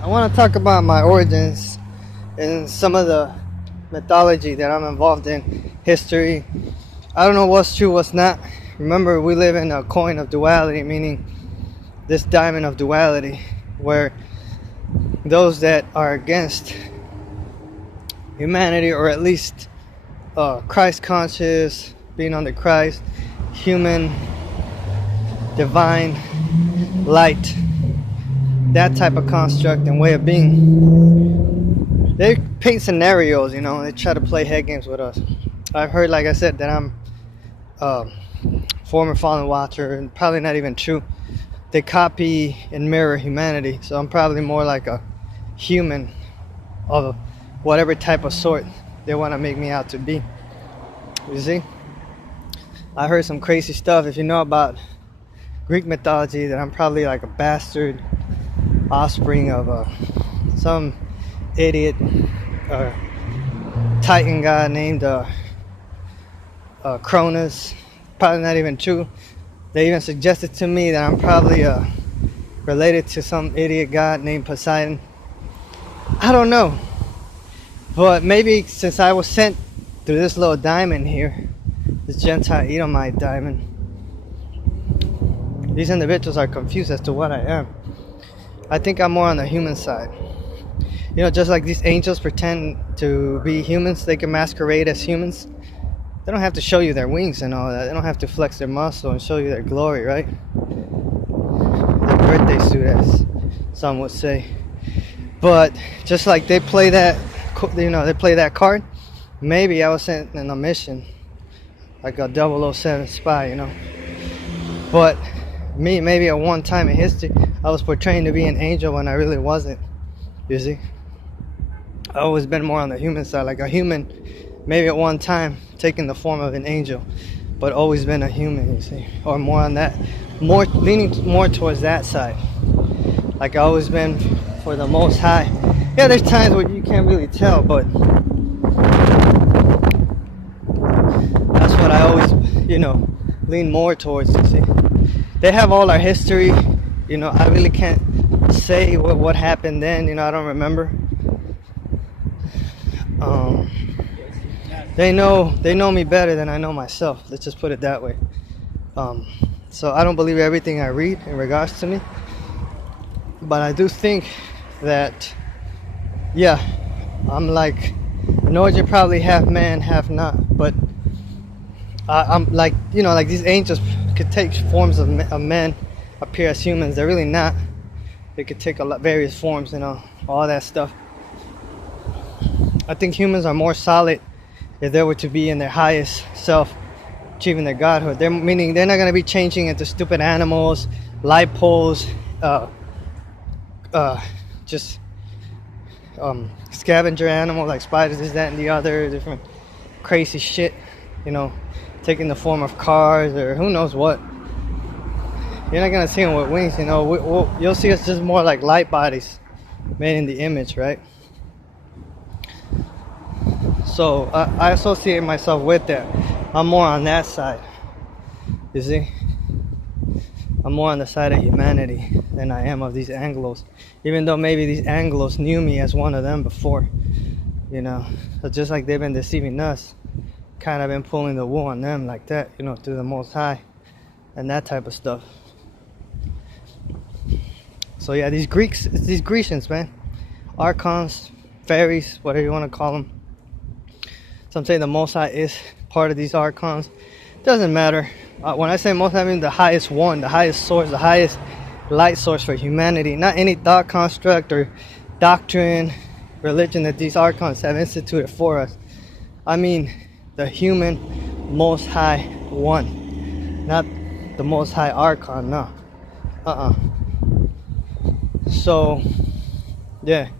I want to talk about my origins and some of the mythology that I'm involved in, history. I don't know what's true, what's not. Remember, we live in a coin of duality, meaning this diamond of duality, where those that are against humanity, or at least Christ conscious, being under Christ, human, divine, light, that type of construct and way of being, they paint scenarios, they try to play head games with us. I've heard, like I said, that I'm former fallen watcher, and probably not even true. They copy and mirror humanity, so I'm probably more like a human of whatever type of sort they want to make me out to be. You see, I heard some crazy stuff, if you know about Greek mythology, that I'm probably like a bastard offspring of some idiot Titan god named Cronus. Probably not even true. They even suggested to me that I'm probably related to some idiot god named Poseidon. I don't know, but maybe since I was sent through this little diamond here, this Gentile Edomite diamond, these individuals are confused as to what I am. I think I'm more on the human side. Just like these angels pretend to be humans, they can masquerade as humans. They don't have to show you their wings and all that. They don't have to flex their muscle and show you their glory, right? Their birthday suit, as some would say. But just like they play that, they play that card. Maybe I was sent on a mission, like a 007 spy, But me, maybe at one time in history, I was portraying to be an angel when I really wasn't. You see, I've always been more on the human side, like a human, maybe at one time taking the form of an angel, but always been a human, you see, or more on that, more leaning more towards that side. Like I always been for the Most High. Yeah, there's times where you can't really tell, but that's what I always, lean more towards, you see. They have all our history, I really can't say what happened then, I don't remember. They know me better than I know myself, let's just put it that way. So I don't believe everything I read in regards to me, but I do think that, yeah, I'm like an origin, probably half man, half not, but I'm like, like these angels could take forms of men, appear as humans. They're really not. They could take various forms, all that stuff. I think humans are more solid if they were to be in their highest self, achieving their godhood. Meaning they're not going to be changing into stupid animals, light poles, just scavenger animal like spiders, this, that, and the other, different crazy shit, taking the form of cars or who knows what. You're not gonna see them with wings, you'll see us just more like light bodies made in the image, right? So I associate myself with that. I'm more on that side, you see. I'm more on the side of humanity than I am of these Anglos, even though maybe these Anglos knew me as one of them before, so just like they've been deceiving us, kind of been pulling the wool on them like that, through the Most High and that type of stuff. So yeah, these Grecians, man, archons, fairies, whatever you want to call them. Some say the Most High is part of these archons. Doesn't matter. When I say Most High, I mean the highest one, the highest source, the highest light source for humanity. Not any thought construct or doctrine, religion that these archons have instituted for us. I mean the human Most High one, not the Most High archon. No. So yeah,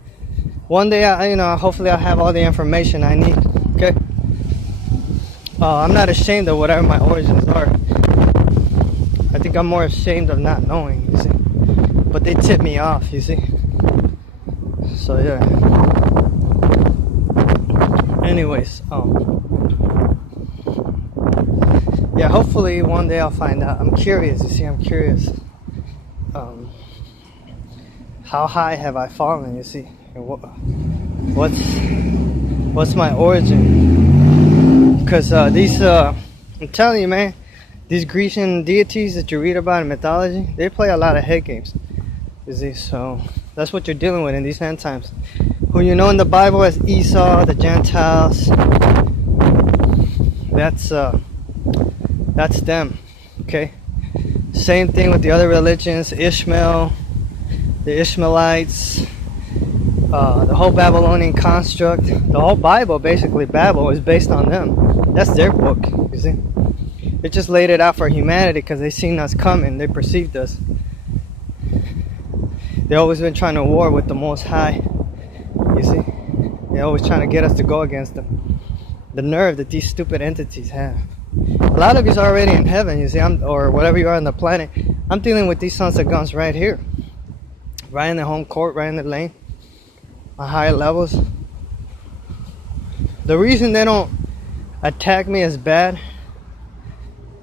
one day hopefully I'll have all the information I need. Okay. I'm not ashamed of whatever my origins are. I think I'm more ashamed of not knowing, you see. But they tip me off, you see. So yeah. Anyways, yeah, hopefully one day I'll find out. I'm curious, you see, I'm curious. how high have I fallen, you see? And what's my origin? Because I'm telling you, man, these Grecian deities that you read about in mythology, they play a lot of head games, you see? So that's what you're dealing with in these end times. Who you know in the Bible as Esau, the Gentiles, that's them, okay? Same thing with the other religions, Ishmael, the Ishmaelites, the whole Babylonian construct, the whole Bible, basically Babel, is based on them. That's their book, you see? They just laid it out for humanity because they seen us coming, they perceived us. They always been trying to war with the Most High, you see? They're always trying to get us to go against them. The nerve that these stupid entities have. A lot of you's already in heaven, you see, or whatever you are on the planet. I'm dealing with these sons of guns right here. Right in the home court, right in the lane. On higher levels. The reason they don't attack me as bad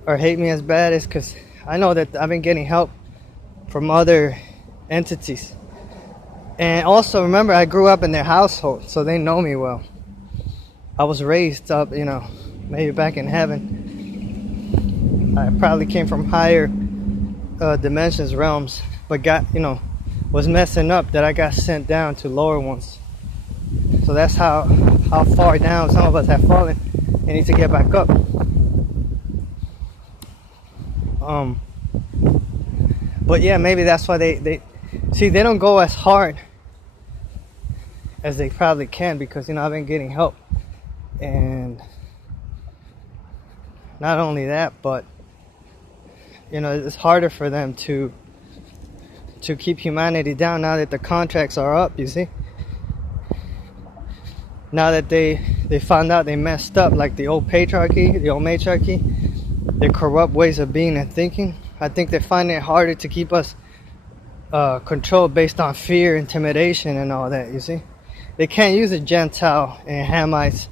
or hate me as bad is because I know that I've been getting help from other entities. And also, remember, I grew up in their household, so they know me well. I was raised up, you know, maybe back in heaven. I probably came from higher dimensions, realms, but was messing up that I got sent down to lower ones. So that's how far down some of us have fallen and need to get back up. But yeah, maybe that's why they see, they don't go as hard as they probably can, because I've been getting help. And not only that, but it's harder for them to keep humanity down now that the contracts are up, you see. Now that they found out they messed up, like the old patriarchy, the old matriarchy, their corrupt ways of being and thinking, I think they find it harder to keep us controlled based on fear, intimidation, and all that, you see. They can't use the Gentile and Hamites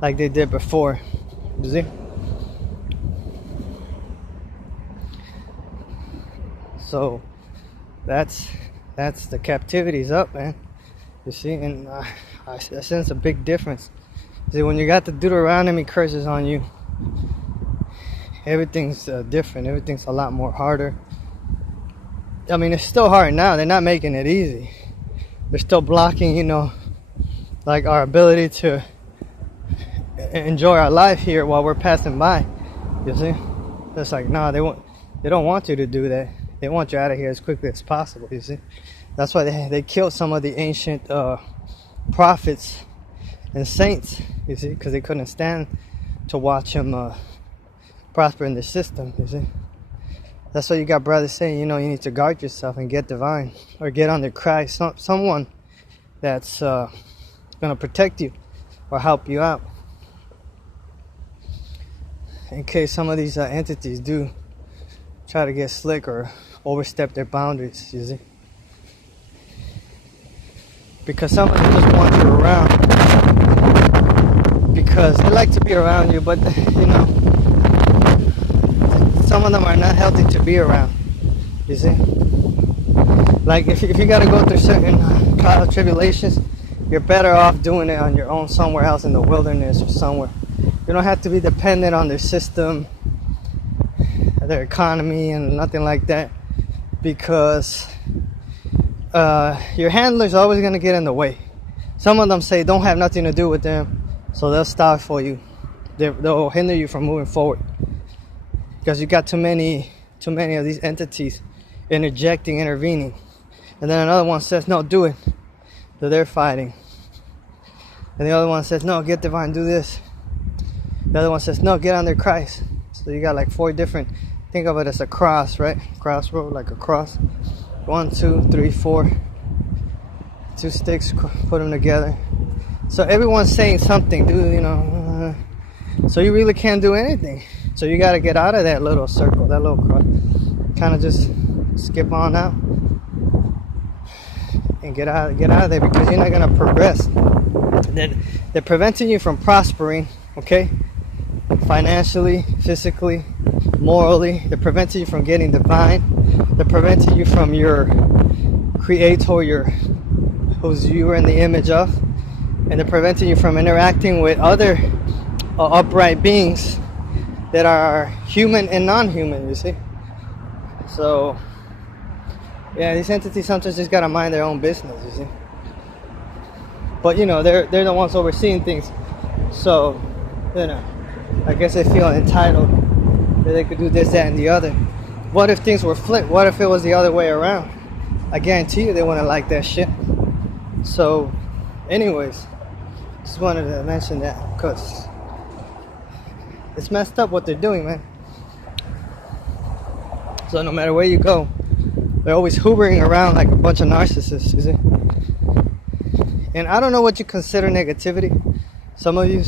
like they did before, you see. So that's the captivity's up, man, you see. And I sense a big difference. See, when you got the Deuteronomy curses on you, everything's different. Everything's a lot more harder. I mean, it's still hard now. They're not making it easy. They're still blocking, like our ability to enjoy our life here while we're passing by, you see. It's like, nah, they don't want you to do that. They want you out of here as quickly as possible, you see. That's why they killed some of the ancient prophets and saints, you see, because they couldn't stand to watch them prosper in the system, you see. That's why you got brothers saying, you need to guard yourself and get divine, or get under Christ, someone that's going to protect you or help you out, in case some of these entities do try to get slick or overstep their boundaries, you see. Because some of them just want you around because they like to be around you, but some of them are not healthy to be around, you see. Like if you got to go through certain trials, tribulations, you're better off doing it on your own somewhere else in the wilderness or somewhere. You don't have to be dependent on their system, their economy, and nothing like that, because your handler's always going to get in the way. Some of them say don't have nothing to do with them, so they'll stop for you. They'll hinder you from moving forward, because you got too many of these entities intervening. And then another one says, no, do it. So they're fighting. And the other one says, no, get divine, do this. The other one says, no, get under Christ. So you got like 4 different, think of it as a cross, right? Crossroad, like a cross. 1, 2, 3, 4. 2 sticks, put them together. So everyone's saying something, dude, so you really can't do anything. So you got to get out of that little circle, that little cross. Kind of just skip on out and get out of there, because you're not going to progress. They're preventing you from prospering, okay? Financially, physically, morally. They're preventing you from getting divine. They're preventing you from your creator who's you are in the image of, and they're preventing you from interacting with other upright beings that are human and non-human, you see. So yeah, these entities sometimes just gotta mind their own business, you see. But you know, they're the ones overseeing things, so you know, I guess they feel entitled that they could do this, that, and the other. What if things were flipped? What if it was the other way around? I guarantee you they wouldn't like that shit. So anyways, just wanted to mention that because it's messed up what they're doing, man. So no matter where you go, they're always hoovering around like a bunch of narcissists, you see. And I don't know what you consider negativity. Some of you,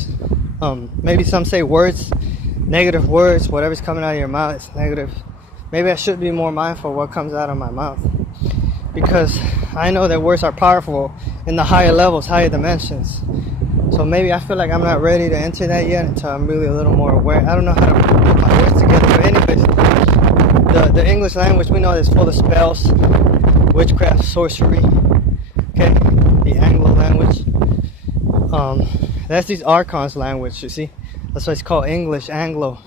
maybe some say words, negative words, whatever's coming out of your mouth is negative. Maybe I should be more mindful of what comes out of my mouth, because I know that words are powerful in the higher levels, higher dimensions. So maybe I feel like I'm not ready to enter that yet until I'm really a little more aware. I don't know how to put my words together. But anyways, the English language, we know, is full of spells, witchcraft, sorcery. Okay, the Anglo language. That's these archons language, you see. That's why it's called English, Anglo.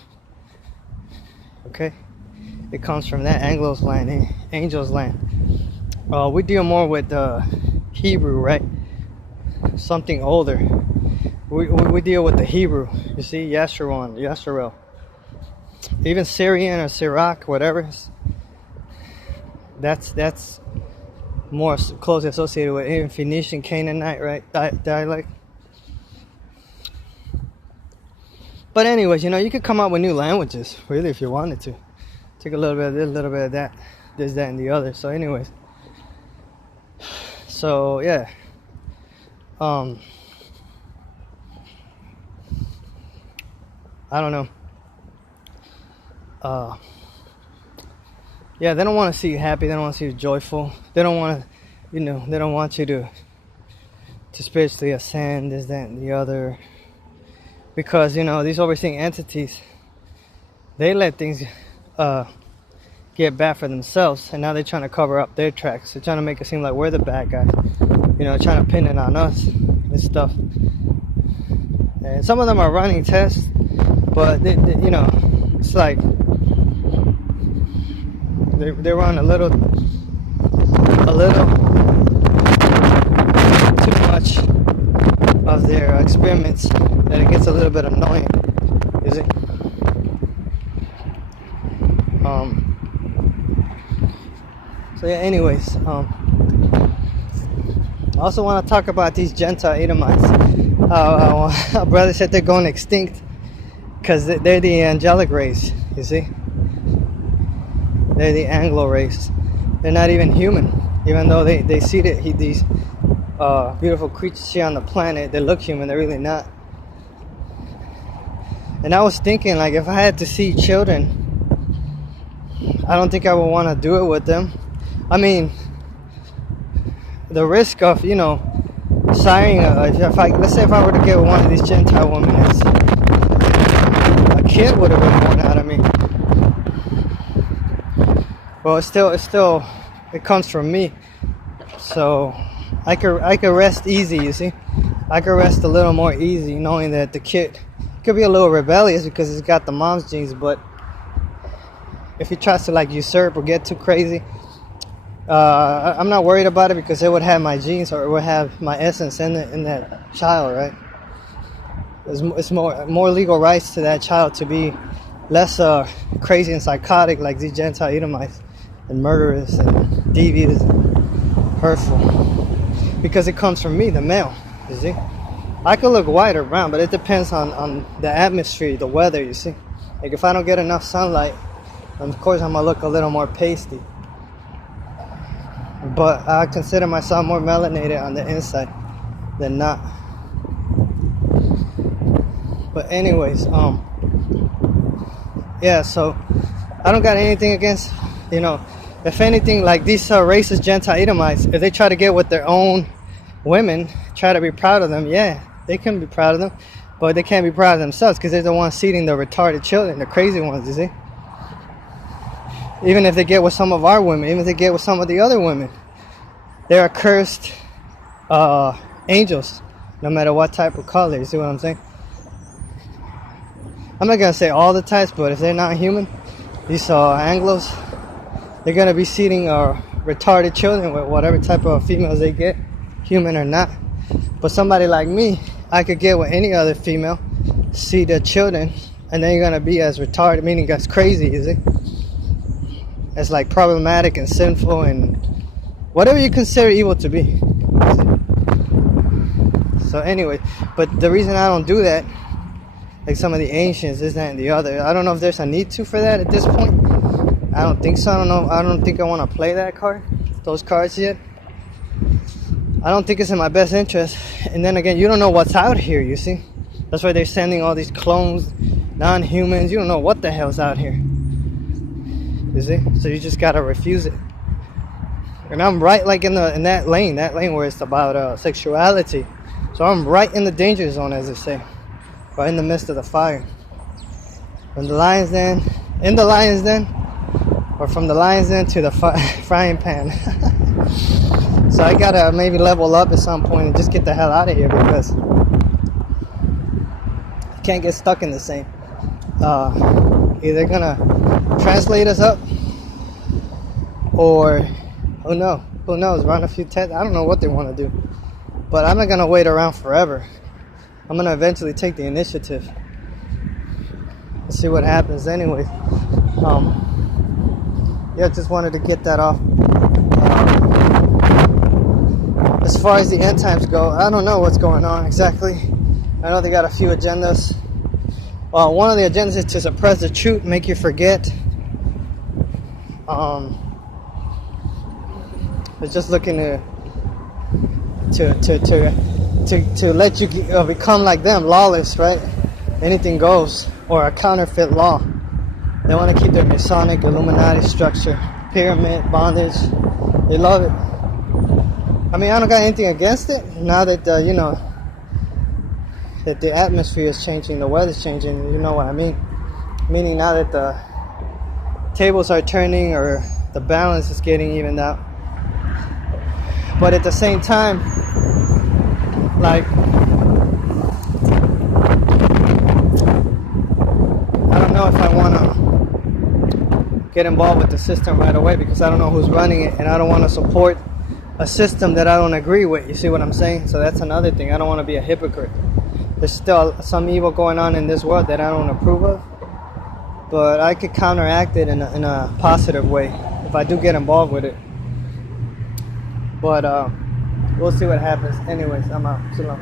Okay, it comes from that Anglo's land, Angel's land. We deal more with Hebrew, right? Something older. We deal with the Hebrew, you see, Yeshurun, Yeshurel. Even Syrian or Syriac, whatever. That's more closely associated with even Phoenician, Canaanite, right? Dialect. But anyways, you know, you could come up with new languages, really, if you wanted to. Take a little bit of this, a little bit of that, this, that, and the other. So anyways. So, yeah. I don't know. Yeah, they don't want to see you happy. They don't want to see you joyful. They don't want to, you know, they don't want you to spiritually ascend, this, that, and the other. Because, you know, these overseeing entities, they let things get bad for themselves, and now they're trying to cover up their tracks. They're trying to make it seem like we're the bad guys, you know, trying to pin it on us and stuff. And some of them are running tests, but they, you know, it's like they run a little too much of their experiments that it gets a little bit annoying, is it? So yeah, anyways, I also want to talk about these Gentile Edomites. Our brother said they're going extinct because they're the angelic race, you see. They're the Anglo race. They're not even human, even though they see that these beautiful creatures here on the planet, they look human, they're really not. And I was thinking, like, if I had to see children, I don't think I would want to do it with them. I mean, the risk of, you know, siring, let's say if I were to get with one of these Gentile women, a kid would have been born out of me. Well, it comes from me. So I could rest easy, you see. I could rest a little more easy knowing that the kid could be a little rebellious because he's got the mom's genes, but if he tries to like usurp or get too crazy, I'm not worried about it because it would have my genes or it would have my essence in that child, right? It's more legal rights to that child to be less crazy and psychotic like these Gentile Edomites and murderous and devious and hurtful, because it comes from me, the male, you see. I could look white or brown, but it depends on the atmosphere, the weather, you see. Like if I don't get enough sunlight, of course I'm gonna look a little more pasty. But I consider myself more melanated on the inside than not. But anyways, yeah, so I don't got anything against, you know, if anything, like these racist Gentile Edomites, if they try to get with their own women, try to be proud of them, yeah, they can be proud of them, but they can't be proud of themselves because they're the ones seeding the retarded children, the crazy ones, you see. Even if they get with some of our women, even if they get with some of the other women, they're cursed angels, no matter what type of color. You see what I'm saying? I'm not gonna say all the types, but if they're not human, these Anglos, they're gonna be seeding retarded children with whatever type of females they get, human or not. But somebody like me, I could get with any other female, see their children, and then you're gonna be as retarded, meaning as crazy, you see? As like problematic and sinful and whatever you consider evil to be. So anyway, but the reason I don't do that, like some of the ancients, this, that, and the other, I don't know if there's a need to for that at this point. I don't think so. I don't think I want to play that card, those cards yet. I don't think it's in my best interest. And then again, you don't know what's out here, you see? That's why they're sending all these clones, non-humans. You don't know what the hell's out here. You see? So you just gotta refuse it. And I'm right like in that lane where it's about sexuality. So I'm right in the danger zone, as they say. Right in the midst of the fire. In the lion's den, or from the lion's den to the frying pan. So I gotta maybe level up at some point and just get the hell out of here, because I can't get stuck in the same. Either gonna translate us up, or who knows, run a few tests. I don't know what they want to do, but I'm not gonna wait around forever. I'm gonna eventually take the initiative and see what happens. Anyways, yeah, just wanted to get that off. As far as the end times go, I don't know what's going on exactly. I know they got a few agendas. Well, one of the agendas is to suppress the truth, make you forget. It's just looking to let you become like them, lawless, right? Anything goes, or a counterfeit law. They want to keep their Masonic, Illuminati structure, pyramid, bondage. They love it. I mean, I don't got anything against it. Now that that the atmosphere is changing, the weather's changing. You know what I mean? Meaning now that the tables are turning, or the balance is getting evened out. But at the same time, like, I don't know if I want to get involved with the system right away, because I don't know who's running it, and I don't want to support a system that I don't agree with. You see what I'm saying? So that's another thing. I don't want to be a hypocrite. There's still some evil going on in this world that I don't approve of, but I could counteract it in a positive way if I do get involved with it. But we'll see what happens. Anyways, I'm out. So long.